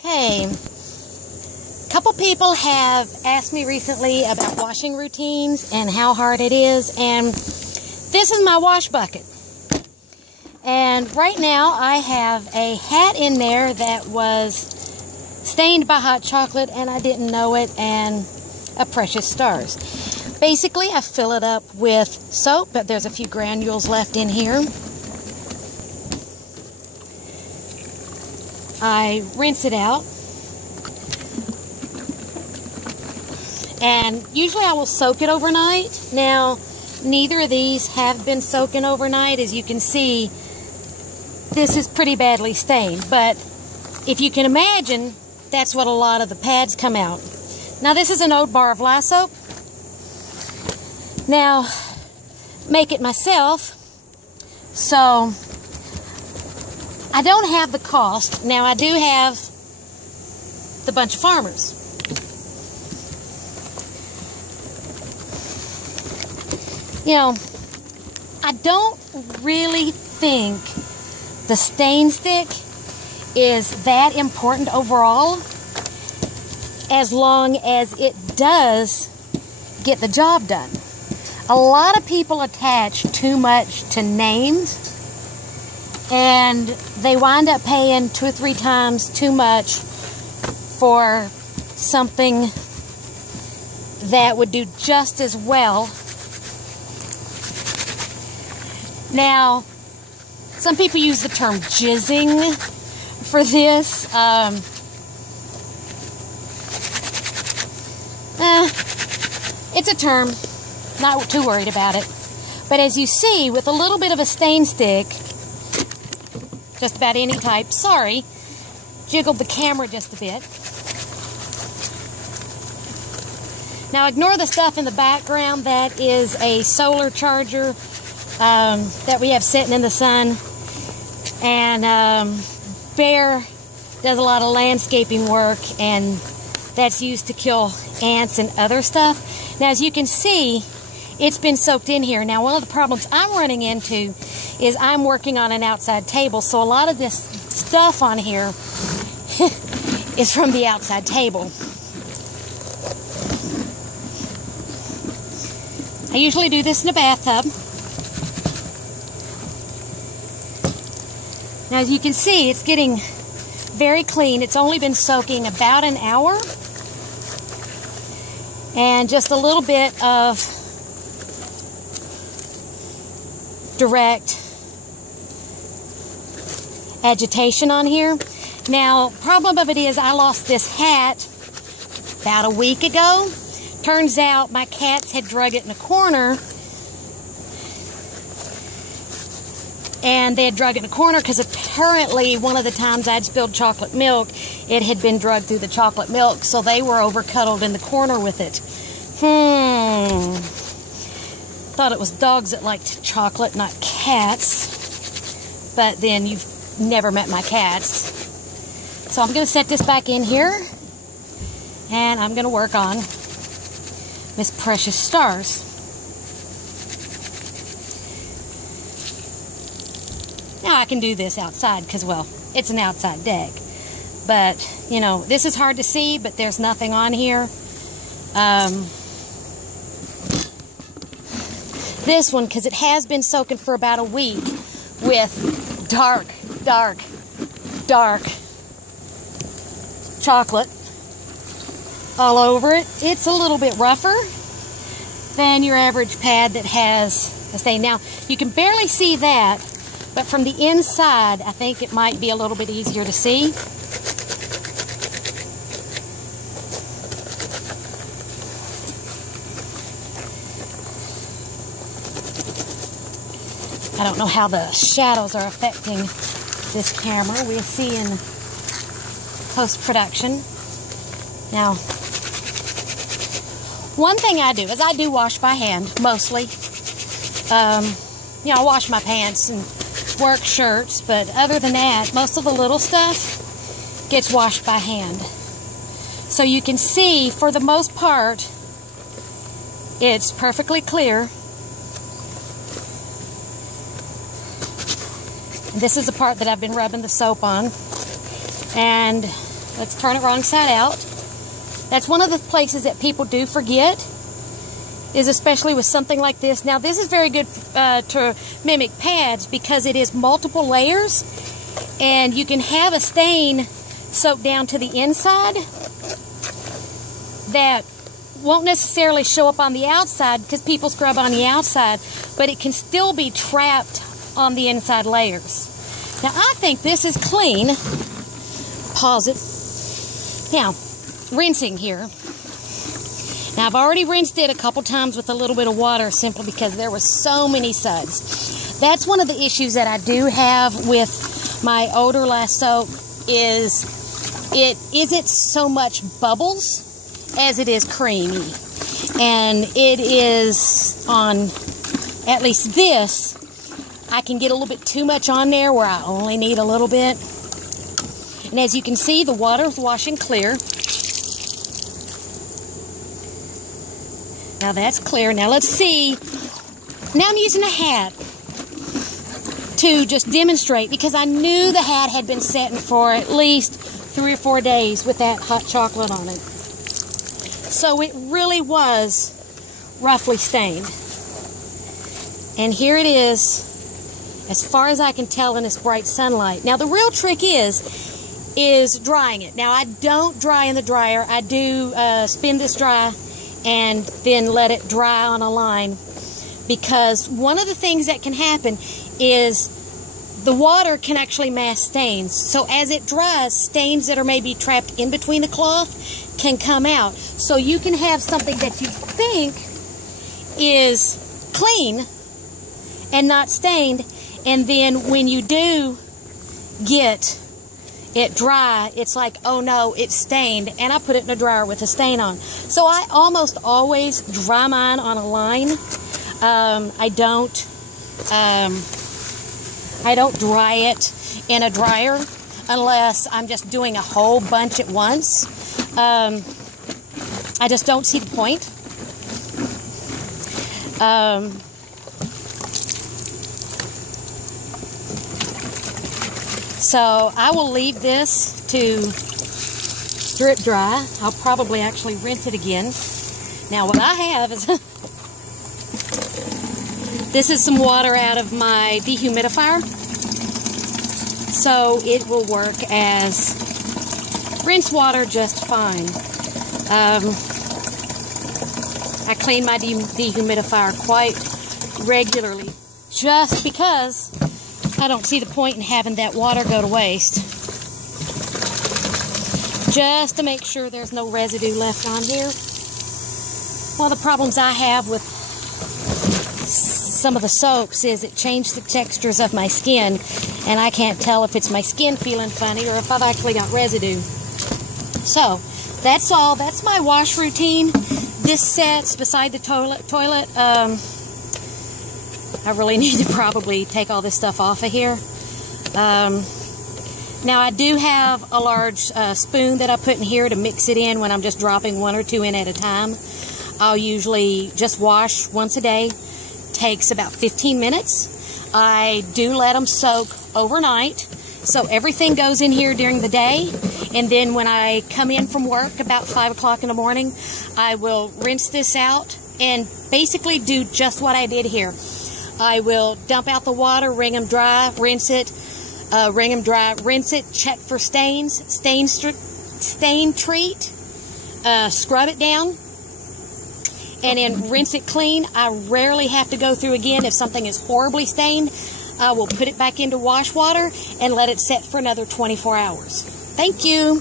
Okay, a couple people have asked me recently about washing routines and how hard it is, and this is my wash bucket. And right now I have a hat in there that was stained by hot chocolate and I didn't know it, and a Precious Stars. Basically, I fill it up with soap, but there's a few granules left in here. I rinse it out, and usually I will soak it overnight. Now, neither of these have been soaking overnight. As you can see, this is pretty badly stained, but if you can imagine, that's what a lot of the pads come out. Now, this is an old bar of lye soap. Now, make it myself, so I don't have the cost. Now, I do have the Bunch of Farmers. You know, I don't really think the stain stick is that important overall, as long as it does get the job done. A lot of people attach too much to names, and they wind up paying 2 or 3 times too much for something that would do just as well. Now, some people use the term jizzing for this. It's a term, not too worried about it. But as you see, with a little bit of a stain stick, just about any type, sorry, jiggled the camera just a bit. Now ignore the stuff in the background. That is a solar charger that we have sitting in the sun. And Bear does a lot of landscaping work, and that's used to kill ants and other stuff. Now, as you can see, it's been soaked in here. Now, one of the problems I'm running into is I'm working on an outside table, so a lot of this stuff on here is from the outside table. I usually do this in a bathtub. Now, as you can see, it's getting very clean. It's only been soaking about an hour. And just a little bit of direct agitation on here. Now, problem of it is I lost this hat about a week ago. Turns out my cats had drug it in a corner. And they had drug it in a corner because apparently one of the times I'd spilled chocolate milk, it had been drugged through the chocolate milk, so they were over-cuddled in the corner with it. Thought it was dogs that liked chocolate, not cats. But then you've never met my cats. So I'm going to set this back in here, and I'm going to work on Miss Precious Stars. Now, I can do this outside because, well, it's an outside deck. But, you know, this is hard to see, but there's nothing on here. This one, because it has been soaking for about a week with dark chocolate all over it. It's a little bit rougher than your average pad that has a stain. Now, you can barely see that, but from the inside, I think it might be a little bit easier to see. I don't know how the shadows are affecting this camera. We'll see in post-production. Now, one thing I do is I do wash by hand, mostly. You know, I wash my pants and work shirts, but other than that, most of the little stuff gets washed by hand. So you can see, for the most part, it's perfectly clear. And this is the part that I've been rubbing the soap on. And Let's turn it wrong side out. That's one of the places that people do forget, is especially with something like this. Now, this is very good to mimic pads because it is multiple layers, and you can have a stain soak down to the inside that won't necessarily show up on the outside because people scrub on the outside, but it can still be trapped on the inside layers. Now, I think this is clean. Pause it. Now, rinsing here. Now, I've already rinsed it a couple times with a little bit of water simply because there were so many suds. That's one of the issues that I do have with my odor last soap is it isn't so much bubbles as it is creamy. And it is on, at least this, I can get a little bit too much on there where I only need a little bit. And as you can see, the water's washing clear. Now that's clear. Now let's see. Now I'm using a hat to just demonstrate because I knew the hat had been setting for at least 3 or 4 days with that hot chocolate on it. So it really was roughly stained. And here it is, as far as I can tell in this bright sunlight. Now the real trick is drying it. Now I don't dry in the dryer. I do spin this dry and then let it dry on a line, because one of the things that can happen is the water can actually mask stains. So as it dries, stains that are maybe trapped in between the cloth can come out. So you can have something that you think is clean and not stained, and then when you do get it dry, it's like, oh no, it's stained, and I put it in a dryer with a stain on. So I almost always dry mine on a line. I don't dry it in a dryer unless I'm just doing a whole bunch at once. I just don't see the point. So I will leave this to drip dry. I'll probably actually rinse it again. Now what I have is this is some water out of my dehumidifier. So it will work as rinse water just fine. I clean my dehumidifier quite regularly just because I don't see the point in having that water go to waste. Just to make sure there's no residue left on here. One of the problems I have with some of the soaps is it changed the textures of my skin, and I can't tell if it's my skin feeling funny or if I've actually got residue. So, that's all. That's my wash routine. This sets beside the toilet. I really need to probably take all this stuff off of here. Now I do have a large spoon that I put in here to mix it in when I'm just dropping 1 or 2 in at a time. I'll usually just wash once a day. Takes about 15 minutes. I do let them soak overnight. So everything goes in here during the day. And then when I come in from work about 5 o'clock in the morning, I will rinse this out and basically do just what I did here. I will dump out the water, wring them dry, rinse it, wring them dry, rinse it, check for stains, stain treat, scrub it down, and then rinse it clean. I rarely have to go through again. If something is horribly stained, I will put it back into wash water and let it set for another 24 hours. Thank you.